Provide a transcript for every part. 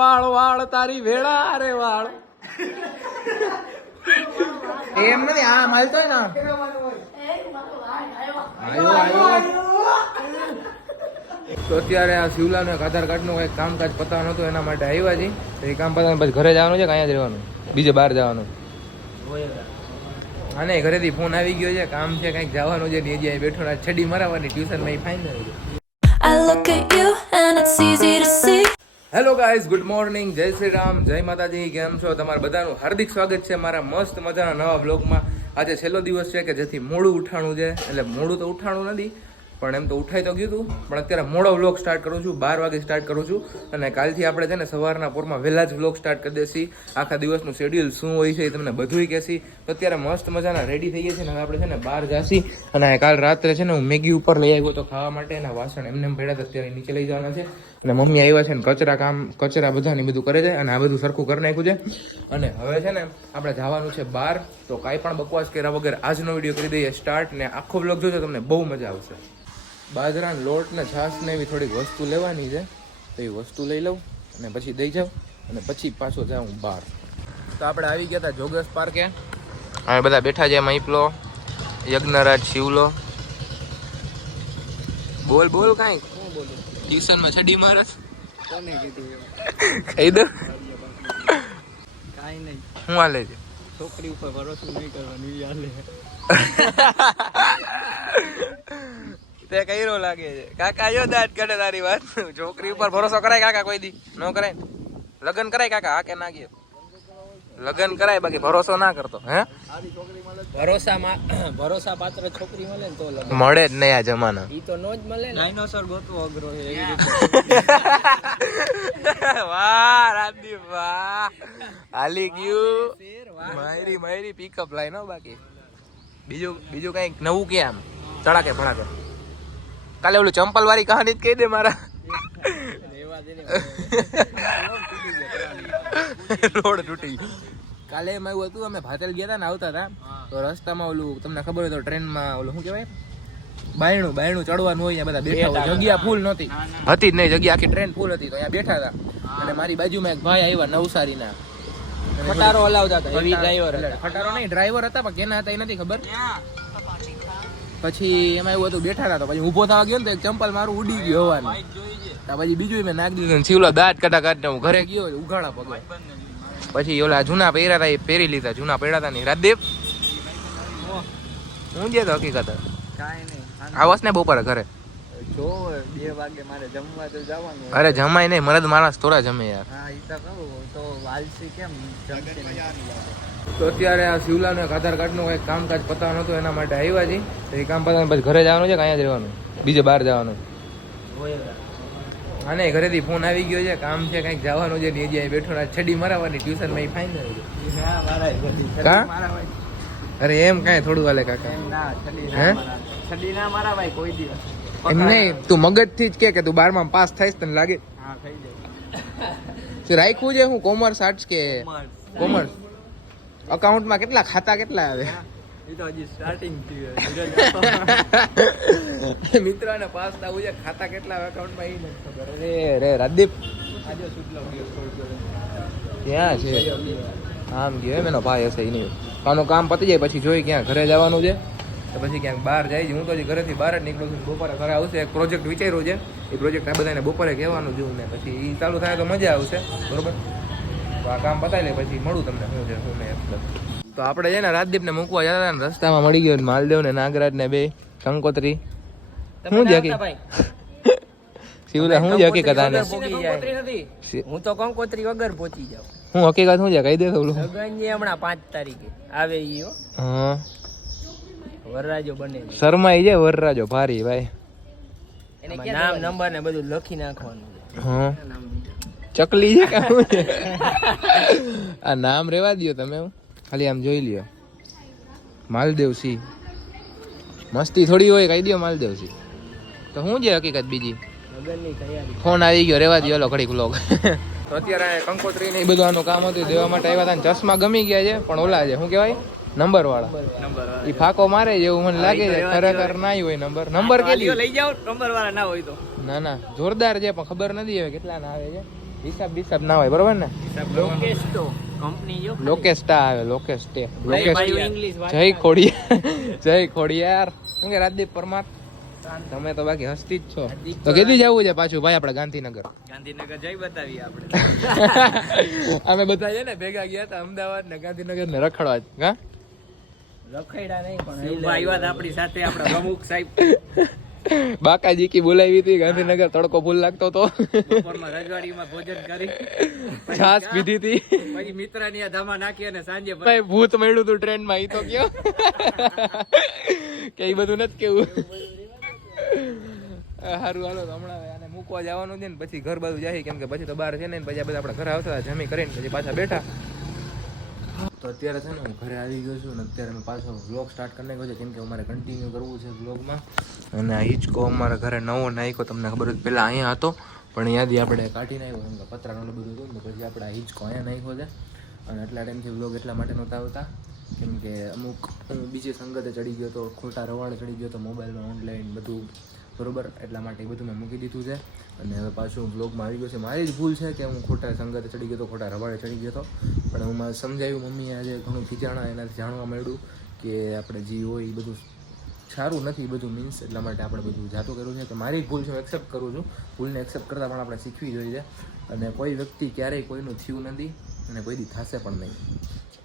વાળ વાળ તારી વેળા અરે વાળ એમ નથી આ માલતો ને તો અત્યારે આ શિવલાનો એક આધાર કાર્ડ નું કઈક કામકાજ પતાવવાનું હતું એના માટે આવ્યા છીએ તો એ કામ પતાવીને પછી ઘરે જવાનું છે કે અહીંયા જ રહેવાનું બીજે બહાર જવાનું હા નહીં ઘરેથી ફોન આવી ગયો છે કામ છે કંઈક જવાનું છે ને જે બેઠો છડી મરાવવાની ટ્યુશનમાં final. Hello guys, good morning, જય શ્રી રામ, જય માતાજી. કેમ છો? તમારા બધાનું હાર્દિક સ્વાગત છે મારા મસ્ત મજાના નવા બ્લોગમાં. આજે છેલ્લો દિવસ છે કે જેથી મોડું ઉઠાણું છે, એટલે મોડું તો ઉઠાણું નથી પણ એમ તો ઉઠાઈ તો ગયું હતું, પણ અત્યારે મોડો વ્લોગ સ્ટાર્ટ કરું છું, 12 વાગે સ્ટાર્ટ કરું છું. અને કાલથી આપણે છે ને સવારના પોરમાં વહેલા જ વ્લોગ સ્ટાર્ટ કરી દેશી. આખા દિવસનું શેડ્યુલ શું હોય છે એ તમને બધુંય કહેશી. તો અત્યારે મસ્ત મજાના રેડી થઈ ગયા છે ને હવે આપણે છે ને બહાર જાશી. અને કાલ રાત્રે છે ને હું મેગી ઉપર લઈ આવ્યો તો ખાવા માટે, એના વાસણ એમને પડ્યા અત્યારે નીચે લઈ જવાના છે. અને મમ્મી આવ્યા છે ને કચરા બધાની બધું કરે છે અને આ બધું સરખું કરી નાખ્યું છે. અને હવે છે ને આપણે જવાનું છે બહાર. તો કાંઈ પણ બકવાસ કર્યા વગર આજનો વિડીયો કરી દઈએ સ્ટાર્ટ, ને આખો વ્લોગ જોજો, તમને બહુ મજા આવશે. બાજરાના લોટ ને છાશ ને એવી થોડીક વસ્તુ લેવાની છે, તો એ વસ્તુ લઈ લઉં અને પછી દઈ જાઉં અને પછી પાછો જાઉં બહાર. તો આપણે આવી ગયા હતા જોગર્સ પાર્કે. હવે બધા બેઠા છે, મૈપલો, યજ્ઞરાજ, શિવલો. બોલ બોલ કાંઈ ટ્યુશનમાં છડી મારસ કોને કીધું કહી દો. કાંઈ નહીં, શું હાલે છે? છોકરી ઉપર ભરોસો નહીં કરવાનું હાલે. તે કઈરો લાગે છે કાકા, જો દાંત કાઢે તારી વાત. છોકરી ઉપર ભરોસો કરાય કાકા? કોઈ દી ન કરાય. લગ્ન કરાય કાકા? હા કે ના કે લગ્ન કરાય, બાકી ભરોસો ના કરતો. હે ભરોસા પાત્ર છોકરી મળે ને તો મળે જ નહીં આ જમાના. ઈ તો નો જ મળે. ડાયનોસોર ગોતવો અઘરો છે એવી રીતે. વાહ રામદીપ વાહ, હાલી ગયું મારી પિકઅપ લાઈન હો. બાકી બીજું કઈક નવું કે આમ ચડાકે ભડાકે? કાલે ઓલું ચંપલ વાળી કહાની જ કહી દે મારા. રોડ તૂટી. કાલે એમ એવું હતું, અમે ભાતેલ ગયા હતા ને, આવતા હતા તો રસ્તામાં ઓલું તમને ખબર હોય તો ટ્રેનમાં ઓલું શું કહેવાય, બાયણું ચડવાનું હોય, બધા બેઠા હોય, જગ્યા ફૂલ નહોતી, હતી જ નહીં જગ્યા, આખી ટ્રેન ફૂલ હતી. તો અહીંયા બેઠા હતા અને મારી બાજુમાં એક ભાઈ આવ્યા નવસારીના, ખટારો હલાવતા હતા. ખટારો નહીં, ડ્રાઈવર હતા, પણ કેના હતા એ નથી ખબર. પછી એમાં એવું હતું, બેઠા હતા તો પછી ઊભો થવા ગયો ને તો એક ચંપલ મારું ઉડી ગયું હવાનું. પછી બીજું મેં નાખી દીધું, શિવલો દાંત કાઢતા હું ઘરે ગયો ઉઘાડા પગે. પછી ઓલા જૂના પહેર્યા હતા એ પહેરી લીધા, જૂના પહેર્યા હતા નહીં. રાજદીપ હું જે તો હકીકત આવસ ને બપોરે ઘરે જો 2 વાગે મારે જમવા તો જવાનું. અરે જમાય નહીં, મરદ માણસ થોડા જમે યાર. હા ઈ તો કહું તો વાલસી કેમ જમશે નહીં. તો અત્યારે આ શિવલાનો એક આધાર કાર્ડનું કંઈક કામકાજ પતાવવાનું હતું એના માટે આવ્યા છીએ. તો એ કામ પતાવીને પછી ઘરે જવાનું છે કે અહીંયા જ રહેવાનું, બીજે બહાર જવાનું? હા નહીં ઘરેથી ફોન આવી ગયો છે, કામ છે કંઈક જવાનું છે ને જે બેઠો છડી મરાવવાની ટ્યુશનમાં ફાઇનલ. અરે એમ કાંઈ થોડું હાલે કાકા? હે છડી ના મારાવાય કોઈ દિવસ. એમ નહીં, તું મગજથી જ કે તું 12માં પાસ થઈશ તને લાગે? હા થઈ જાય. રાખ્યું છે હું કોમર્સ આર્ટ્સ કે કોમર્સ? અકાઉન્ટમાં કેટલા ખાતા કેટલા આવે? મિત્રોને પાસ થવું છે, ખાતા કેટલા આવે અકાઉન્ટમાં એ નથી ખબર. રે રાજદીપ ક્યાં છે? આમ ગયો એનો ભાઈ હશે નહીં. આનું કામ પતી જાય પછી જોઈ ક્યાં ઘરે જવાનું છે, તો પછી ક્યાંક બહાર જાય છે. હું તો હજી ઘરેથી બહાર જ નીકળું છું. બપોરે ઘરે આવશે, એક પ્રોજેક્ટ વિચાર્યો છે, એ પ્રોજેક્ટ આ બધાને બપોરે કહેવાનું જોઉં ને પછી એ ચાલુ થાય તો મજા આવશે. બરોબર, તો આ કામ પતાવી લે પછી મળું તમને શું છે શું નહીં. તો આપણે છે ને રાજદીપને મૂકવા જતા હતા ને, રસ્તામાં મળી ગયો માલદેવ ને નાગરાજ ને બે કંકોત્રી. શું છે શિવલા, શું છે હકીકત? આને હું તો કંકોત્રી વગર પહોંચી જાઉં. હું હકીકત શું છે કહી દે થોડું. હમણાં 5 તારીખે આવે ઈ. હા વરરાજો બને, શરમાઈ છે વરરાજો ભારી ભાઈ. નામ નંબર ને બધું લખી નાખવાનું. હા ચકલી છે કે શું છે? આ નામ રેવા દો તમે, ખાલી આમ જોઈ લ્યો. માલદેવસિંહ મસ્તી થોડી હોય, કહી દો માલદેવસિંહ. તો શું છે હકીકત બીજી? ફોન આવી ગયો, રેવા દો લો ઘડીક વ્લોગ. તો અત્યારે કંકોત્રી ને એ બધું આનું કામ હતું, દેવા માટે આવ્યા હતા. ચશ્મા ગમી ગયા છે પણ ઓલા છે શું કહેવાય, નંબર વાળા. એ ફાકો મારે છે એવું મને લાગે છે, ખરેખર ના હોય નંબર કે લઈ જાવ નંબર વાળા ના હોય તો. ના જોરદાર છે પણ ખબર નથી હવે કેટલા ના આવે છે. હિસાબ ના હોય બરોબર ને. લોકેસ્ટો કંપની જો લોકેસ્ટા આવે લોકેસ્ટે ભાઈ ઇંગ્લિશ જય ખોડિયાર જય ખોડિયાર શું કે રાજદીપ પરમાર તમે તો બાકી હસ્તી જ છો. તો કેદી જવું છે પાછું ભાઈ આપણે ગાંધીનગર જઈ બતાવીએ આપણે. અમે બધા છે ને ભેગા ગયા હતા અમદાવાદ ને ગાંધીનગર ને રખડવા જ હા રખડ્યા નહીં પણ આવ્યા હતા આપણી સાથે આપણા પ્રમુખ સાહેબ. બાકાજી કી બોલાવી હતી ગાંધીનગર તડકો ફૂલ લાગતો તો બપોરમાં રજવાડીમાં ભોજન કરી છાસ પીધી હતી પછી મિત્રની આ ધામા નાખી અને સાંજે ભાઈ ભૂત મળ્યું તું ટ્રેન માં ઈ તો કયો કે ઈ બધું નથી કેવું. સારું હાલો તો હમણાં આને મૂકવા જવાનું છે ને પછી ઘર બાજુ જાય કેમ કે પછી તો બહાર છે ને પછી આ બધા આપણા ઘરે આવતા જમી કરીને પછી પાછા બેઠા. તો અત્યારે છે ને હું ઘરે આવી ગયો છું ને અત્યારે મેં પાછો વ્લોગ સ્ટાર્ટ કરી નાખ્યો છે કેમ કે અમારે કન્ટિન્યુ કરવું છે વ્લોગમાં. અને આ હિંચકો અમારા ઘરે નવો નાખ્યો તમને ખબર હોય પહેલાં અહીંયા હતો પણ યાદી આપણે કાઢી નાખ્યો કેમ કે પતરાનું બધું હતું ને પછી આપણે આ હિંચકો અહીંયા નાખ્યો છે. અને એટલા ટાઈમથી વ્લોગ એટલા માટે નહોતા આવતા કેમ કે અમુક બીજી સંગતે ચડી ગયો તો ખોટા રવાડે ચડી ગયો તો મોબાઈલમાં ઓનલાઈન બધું બરોબર એટલા માટે એ બધું મેં મૂકી દીધું છે. અને હવે પાછું વ્લોગમાં આવી ગયો છે. મારી જ ભૂલ છે કે હું ખોટા સંગતે ચડી ગયો તો ખોટા રવાડે ચડી ગયો હતો પણ હું મારે સમજાવ્યું મમ્મીએ આજે ઘણું ખીચાણા એનાથી જાણવા મળ્યું કે આપણે જે હોય એ બધું સારું નથી બધું મીન્સ એટલા માટે આપણે બધું જાતું કર્યું છે. તો મારી ભૂલ છે હું એક્સેપ્ટ કરું છું. ભૂલને એક્સેપ્ટ કરતાં પણ આપણે શીખવી જોઈએ અને કોઈ વ્યક્તિ ક્યારેય કોઈનું થયું નથી અને કોઈ દી થશે પણ નહીં.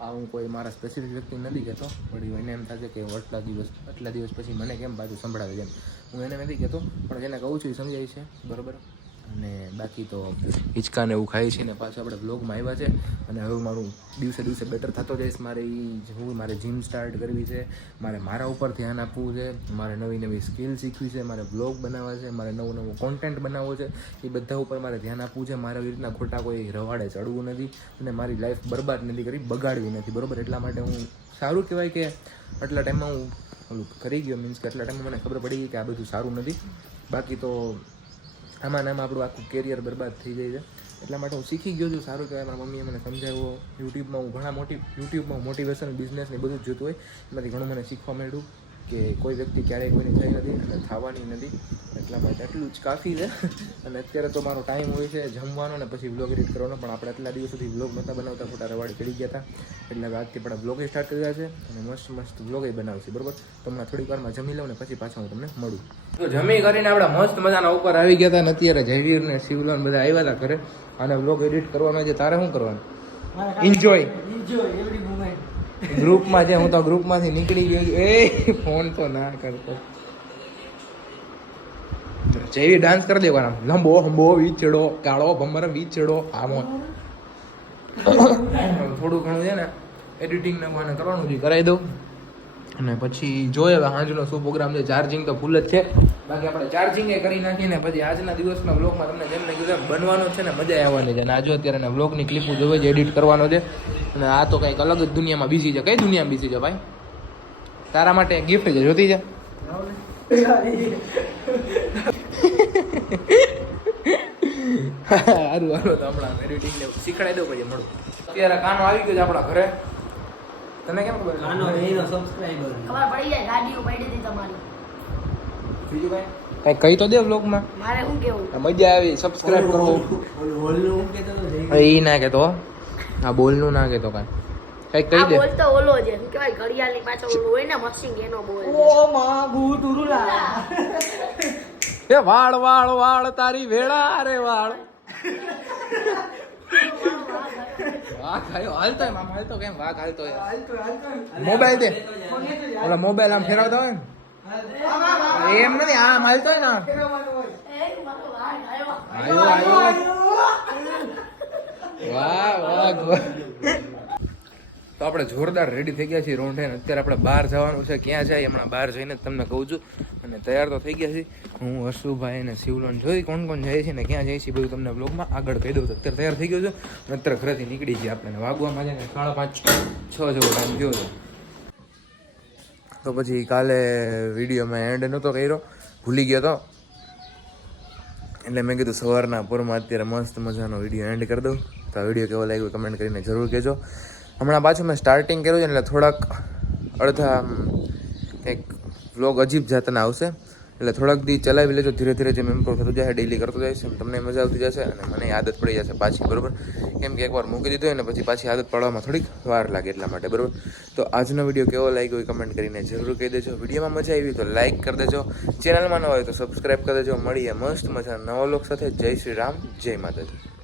આ હું કોઈ મારા સ્પેસિફિક વ્યક્તિ નથી કહેતો વળી એને એમ થશે કે આટલા દિવસ પછી મને કેમ પાછું સંભળાવે છે હું એને નથી કહેતો પણ જેને કહું છું એ સમજાય છે બરાબર. અને બાકી તો હિંચકાને એવું ખાય છે ને પાછું આપણે વ્લોગમાં આવ્યા છે અને હવે મારું દિવસે દિવસે બેટર થતો જઈશ. મારે જીમ સ્ટાર્ટ કરવી છે, મારે મારા ઉપર ધ્યાન આપવું છે, મારે નવી નવી સ્કિલ શીખવી છે, મારે વ્લોગ બનાવવા છે, મારે નવું કોન્ટેન્ટ બનાવવો છે. એ બધા ઉપર મારે ધ્યાન આપવું છે. મારે એવી રીતના ખોટા કોઈ રવાડે ચડવું નથી અને મારી લાઈફ બરબાદ નથી કરી બગાડવી નથી બરાબર. એટલા માટે હું સારું કહેવાય કે આટલા ટાઈમમાં હું ઓલું કરી ગયો મીન્સ કે આટલા ટાઈમમાં મને ખબર પડી ગઈ કે આ બધું સારું નથી. બાકી તો આમાં આપણું આખું કેરિયર બરબાદ થઈ જાય છે. એટલા માટે હું શીખી ગયો છું. સારું કહેવાય મારા મમ્મીએ મને સમજાવ્યો. યુટ્યુબમાં હું યુટ્યુબમાં મોટિવેશન બિઝનેસ ને બધું જ જોતું હોય એમાંથી ઘણું મને શીખવા મળ્યું કે કોઈ વ્યક્તિ ક્યારેય કોઈની થઈ નથી અને થવાની નથી. એટલા માટે એટલું જ કાફી છે. અને અત્યારે તો મારો ટાઈમ હોય છે જમવાનો ને પછી વ્લોગ એડિટ કરવાનો પણ આપણે આટલા દિવસ સુધી વ્લોગ નહોતા બનાવતા ખોટા રવાડે ચડી ગયા હતા એટલે આજથી પણ વ્લોગ સ્ટાર્ટ કર્યા છે અને મસ્ત વ્લોગ બનાવશે બરાબર. તમને થોડીક વારમાં જમી લઉં ને પછી પાછા હું તમને મળું. તો જમી કરીને આપણે મસ્ત મજાના ઉપર આવી ગયા હતા ને અત્યારે જયવીર ને શિવલાન બધા આવ્યા હતા ઘરે અને વ્લોગ એડિટ કરવાનો છે. તારે શું કરવાનું? Enjoy every moment. ગ્રુપમાં છે હું તો ગ્રુપમાંથી નીકળી ગયો એ ફોન તો ના કરતો. જેવી ડાન્સ કરી દેવાના લંબો હંબો વીચડો કાળો ભમર વીચડો આમો થોડું ઘણું છે ને એડિટિંગ ને મને કરવાનું છે કરાવી દઉં અને પછી જોઈએ હવે સાંજનો શું પ્રોગ્રામ છે. ચાર્જિંગ તો ફૂલ જ છે બાકી આપણે ચાર્જિંગ એ કરી નાખીને પછી આજના દિવસના વ્લોગમાં તમને જેમ કીધું બનવાનો છે ને મજા આવવાની છે. અને આજે અત્યારે વ્લોગની ક્લિપો જોવે છે એડિટ કરવાનો છે અને આ તો કંઈક અલગ જ દુનિયામાં બીજી છે. કઈ દુનિયામાં બીજી છે ભાઈ? તારા માટે ગિફ્ટ છે જોતી છે. સારું હાલો તો હમણાં એડિટિંગ ને શીખડાઈ દઉં પછી મળું. અત્યારે કાનો આવી ગયો છે આપણા ઘરે. તને કેમ ખબર? આનો એનો સબસ્ક્રાઇબર ખબર પડી જાય ગાડીઓ પડી હતી તમારી. બીજું કઈ કઈ તો દે વ્લોગમાં. મારે શું કેવું? મજા આવી સબસ્ક્રાઇબ કરો. હોલનું હું કહેતો હતો એ ના કહેતો આ બોલનું ના કહેતો કાંઈ કઈ કહી દે. આ બોલ તો ઓલો છે શું કહેવાય ઘડિયાળની પાછળ ઓલું હોય ને મશીન એનો બોલ છે. ઓ માં ગુટુરુલા એ વાળ વાળ વાળ તારી વેળા રે વાળ. વાઘ આવ્યો હાલતો હોય મામા હાલતો કેમ વાઘ હાલતો હોય. મોબાઈલ દે ઓલા મોબાઈલ આમ ફેરવતા હોય ને એમ નથી આમ હાલતો હોય ને એ મારો વાઘ આવ્યો. આવ્યો વાહ વાઘ વાહ. તો આપણે જોરદાર રેડી થઈ ગયા છીએ રોંઢે અત્યારે આપણે બહાર જવાનું છે. ક્યાં જાય હમણાં બહાર જઈને તમને કહું છું. અને તૈયાર તો થઈ ગયા છે હું હર્ષુભાઈ અને શિવલોન જોઈ કોણ કોણ જાય છે ને ક્યાં જાય છે બધું તમને બ્લોગમાં આગળ કહી દઉં. તો અત્યારે તૈયાર થઈ ગયો છું અને અત્યારે ઘરેથી નીકળી ગયા આપણે વાગવામાં છે ને 5:30-6 જેવો ટાઈમ થયો છે. તો પછી કાલે વિડીયો મેં એન્ડ નહોતો કર્યો ભૂલી ગયો તો એટલે મેં કીધું સવારના પોરમાં અત્યારે મસ્ત મજાનો વિડીયો એન્ડ કરી દઉં. તો આ વિડીયો કેવો લાગ્યો કમેન્ટ કરીને જરૂર કહેજો. હમણાં પાછું મેં સ્ટાર્ટિંગ કર્યું છે એટલે થોડાક અડધા કંઈક વ્લોગ અજીબ જાતના આવશે એટલે થોડાક દી ચલાવી લેજો, ધીરે ધીરે જેમ ઇમ્પ્રૂવ થતું જાય ડેલી કરતો જાય છે તમને મજા આવતી જશે અને મને આદત પડી જશે પાછી, બરોબર. કેમ કે એકવાર મૂકી દીધું હોય ને પછી પાછી આદત પડવામાં થોડીક વાર લાગે એટલા માટે, બરોબર. તો આજનો વિડીયો કેવો લાગ્યો એ કમેન્ટ કરીને જરૂર કહી દેજો. વિડીયોમાં મજા આવી તો લાઇક કરી દેજો, ચેનલમાં ન હોય તો સબસ્ક્રાઈબ કરી દેજો. મળીએ મસ્ત મજા નવા લોક સાથે. જય શ્રી રામ, જય માતાજી.